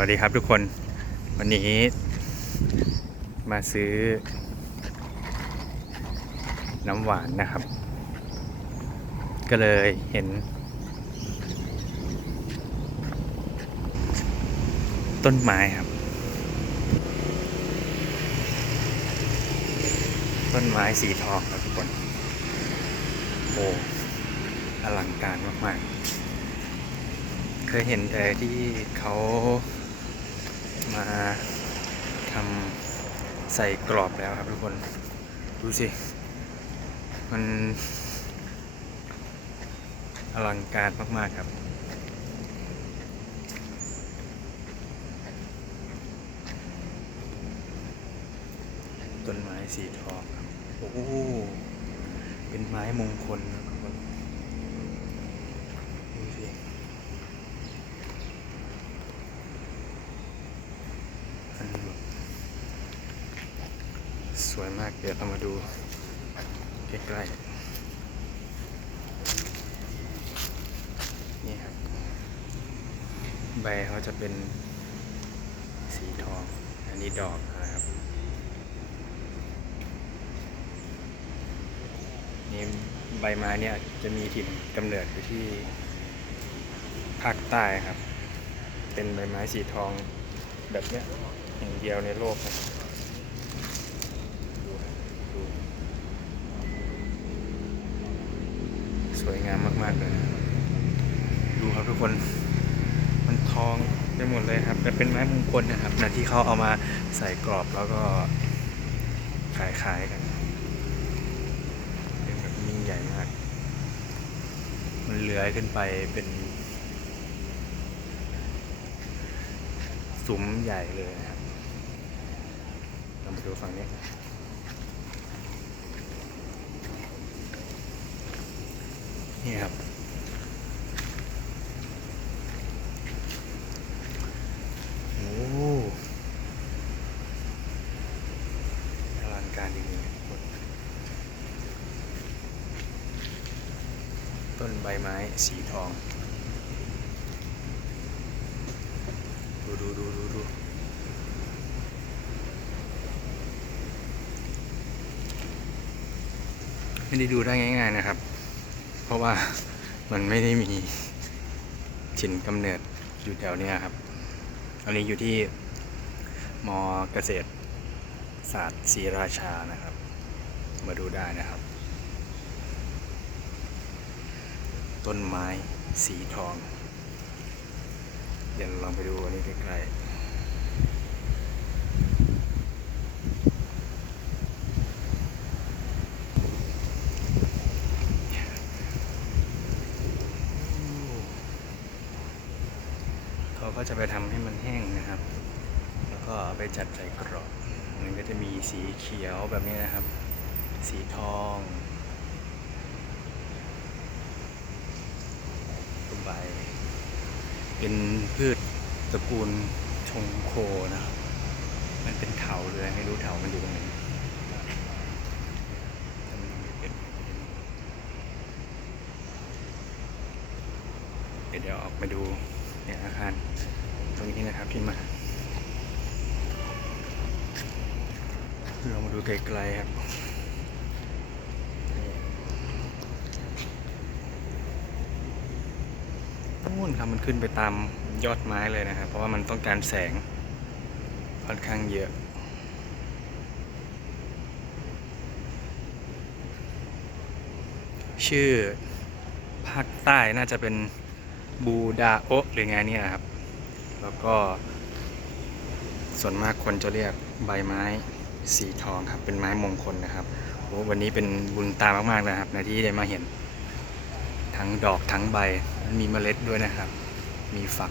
วัสดีครับทุกคน วันนี้มาซื้อ น้ำหวานนะครับ ก็เลยเห็น ต้นไม้ครับ ต้นไม้สีทองครับทุกคน โอ้อลังการมาก ๆ เคยเห็นแต่ที่เขา มาทำใส่กรอบแล้วครับทุกคน ดูสิ มันอลังการมาก ๆ ครับต้นไม้สีทองครับ โอ้ เป็นไม้มงคลคนดูสิมันแบบ สวยมาก เดี๋ยวเรามาดูใกล้ๆ นี่ครับ ใบเขาจะเป็นสีทอง อันนี้ดอกนะครับ นี่ใบไม้เนี่ยจะมีถิ่นกำเนิดอยู่ที่ภาคใต้ครับ เป็นใบไม้สีทองแบบเนี้ยอย่างเดียวในโลกนะดูครับดู สวยงามมากๆเลยดูครับทุกคนมันทองไปหมดเลยครับแต่เป็นไม้มงคลนะครับนะที่เขาเอามาใส่กรอบแล้วก็ขายขายๆกันเป็นแบบยิ่งใหญ่มาก มันเลื้อยขึ้นไปเป็นซุ้มใหญ่เลยนะครับเรามาดูฝั่งนี้ นี่ครับ โอ้อลังการจริงๆทุกคน ต้นใบไม้สีทอง ดูดูดูดูดูไม่ได้ดูได้ง่ายๆนะครับ เพราะว่ามันไม่ได้มีถิ่นกำเนิดอยู่แถวเนี้ยครับอันนี้อยู่ที่มอเกษตรศาสตร์ศรีราชานะครับ มาดูได้นะครับ ต้นไม้สีทอง เดี๋ยวลองไปดูอันนี้ใกล้ๆ ก็จะไปทำให้มันแห้งนะครับ แล้วก็เอาไปจัดใส่กรอบมันก็จะมีสีเขียวแบบนี้นะครับ สีทองต้นใบเป็นพืชตระกูลชงโคนะครับ มันเป็นเถาเลยไม่รู้เถามันอยู่ตรงไหนเดี๋ยวเดี๋ยวออกมาดู เนี่ยอาคารตรงนี้นะครับที่มาเรามาดูไกลๆครับนู่นครับมันขึ้นไปตามยอดไม้เลยนะครับ เพราะว่ามันต้องการแสงค่อนข้างเยอะชื่อภาคใต้น่าจะเป็น บูดาโอหรือไงเนี่ยครับ แล้วก็ ส่วนมากคนจะเรียกใบไม้สีทองครับ เป็นไม้มงคลนะครับโอ้วันนี้เป็นบุญตามากๆเลยครับในที่ได้มาเห็น ทั้งดอกทั้งใบมีเมล็ดด้วยนะครับ มีฝัก